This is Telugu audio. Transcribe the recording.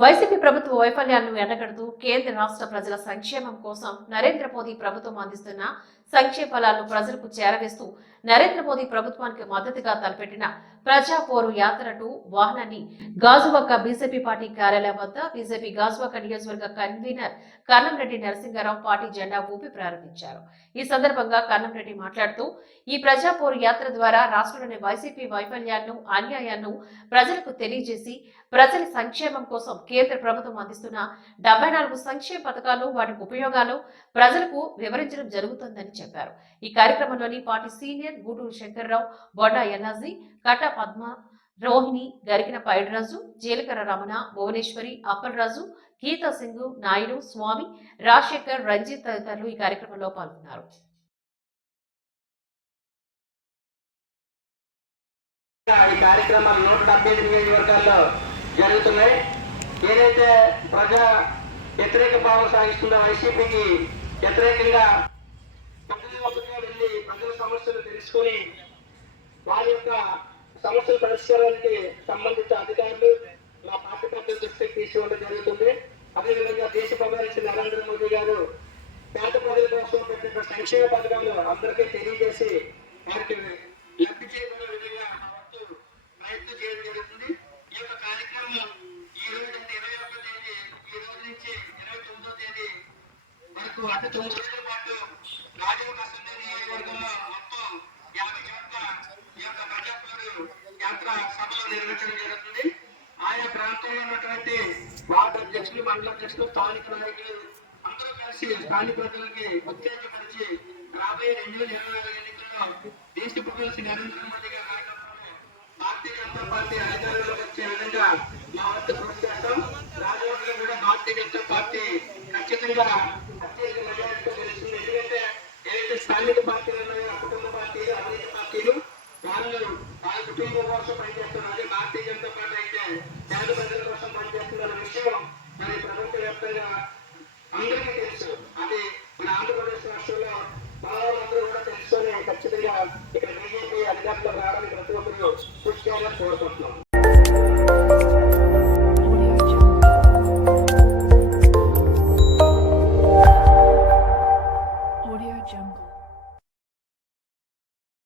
వైసీపీ ప్రభుత్వ వైఫల్యాలను ఎండగడుతూ కేంద్ర రాష్ట్ర ప్రజల సంక్షేమం కోసం నరేంద్ర మోదీ ప్రభుత్వం అందిస్తున్న సంక్షేమ ఫలాలను ప్రజలకు చేరవేస్తూ నరేంద్ర మోదీ ప్రభుత్వానికి మద్దతుగా తలపెట్టిన ప్రజా పోరు యాత్ర 2 వాహనాన్ని గాజువాక బీజేపీ పార్టీ కార్యాలయం వద్ద బీజేపీ గాజువాక నియోజకవర్గ కన్వీనర్ కన్నంరెడ్డి నరసింహారావు పార్టీ జెండా ఊపి ప్రారంభించారు. ఈ సందర్భంగా కన్నంరెడ్డి మాట్లాడుతూ ఈ ప్రజా పోరు యాత్ర ద్వారా రాష్ట్రంలోని వైసీపీ వైఫల్యాలను అన్యాయాలను ప్రజలకు తెలియజేసి ప్రజల సంక్షేమం కోసం కేంద్ర ప్రభుత్వం అందిస్తున్న 74 సంక్షేమ పథకాలు వాటి ఉపయోగాలు ప్రజలకు వివరించడం జరుగుతుందని చెప్పారు. ఈ కార్యక్రమంలోని పార్టీ సీనియర్ గూడూరు శంకర్రావు, బొండా ఎన్నాజీ, కట్ట పద్మ, రోహిణి, గరికిన పైడిరాజు, జీలకర్ర రమణ, భువనేశ్వరి, అప్పలరాజు, గీతా సింగ్, నాయుడు, స్వామి, రాజశేఖర్, రంజిత్ తదితరులు ఈ కార్యక్రమంలో పాల్గొన్నారు. ఈ కార్యక్రమాలు 175 నియోజకవర్గాల్లో జరుగుతున్నాయి. ఏదైతే ప్రజా వ్యతిరేక భావం సాగిస్తుందో వైసీపీకి వ్యతిరేకంగా ప్రజల వద్దకు వెళ్ళి ప్రజల సమస్యలు తెలుసుకుని వారి యొక్క సమస్యల పరిష్కారానికి సంబంధిత అధికారులు మా పార్టీ పెద్దల దృష్టికి తీసుకోవడం జరుగుతుంది. అదేవిధంగా దేశ ప్రధాని నరేంద్ర మోదీ గారు పేద ప్రజల కోసం పెట్టిన సంక్షేమ పథకాలు అందరికీ తెలియజేసి వారికి లబ్ధి చేయబడే విధంగా ప్రయత్నం చేయడం జరుగుతుంది. ఈ యొక్క కార్యక్రమం ఈ రోజు అంటే 21వ తేదీ, ఈ రోజు నుంచి 29వ తేదీ వరకు అంటే 9 రోజుల పాటు రాజీవ్ అసెంబ్లీ నియోజకవర్గంలో మొత్తం 50 చోట్ల ఈ యొక్క ప్రజాపోరు యాత్ర సభలు నిర్వహించడం జరుగుతుంది. ఆయా ప్రాంతంలో ఉన్నటువంటి వార్డు అధ్యక్షులు, మండల అధ్యక్షులు, స్థానిక నాయకులు అందరూ కలిసి స్థానిక ప్రజలకి ఉత్తేజపరిచి రాబోయే 2024 ఎన్నికల్లో దేశ ప్రధాని నరేంద్ర మోదీ గారు భారతీయ జనతా పార్టీ అధికారంలోకి వచ్చే విధంగా మా వద్ద కృషి చేస్తాం. రాజకీయంలో కూడా భారతీయ జనతా పార్టీ ఖచ్చితంగా అత్యధిక మెజారిటీతో గెలుస్తుంది. ఎందుకంటే ఏదైతే స్థానిక పార్టీలు ఉన్నాయో కుటుంబ పార్టీలు, అవినీతి పార్టీలు వాళ్ళు వాళ్ళ కుటుంబం కోసం పనిచేస్తున్నారు. అదే భారతీయ జనతా పార్టీ అయితే పేద ప్రజల కోసం పనిచేస్తున్న విషయం మరి ప్రపంచవ్యాప్తంగా అందరికీ తెలుసు. అది మన ఆంధ్రప్రదేశ్ రాష్ట్రంలో అందరూ కూడా తెలుసుకొని ఖచ్చితంగా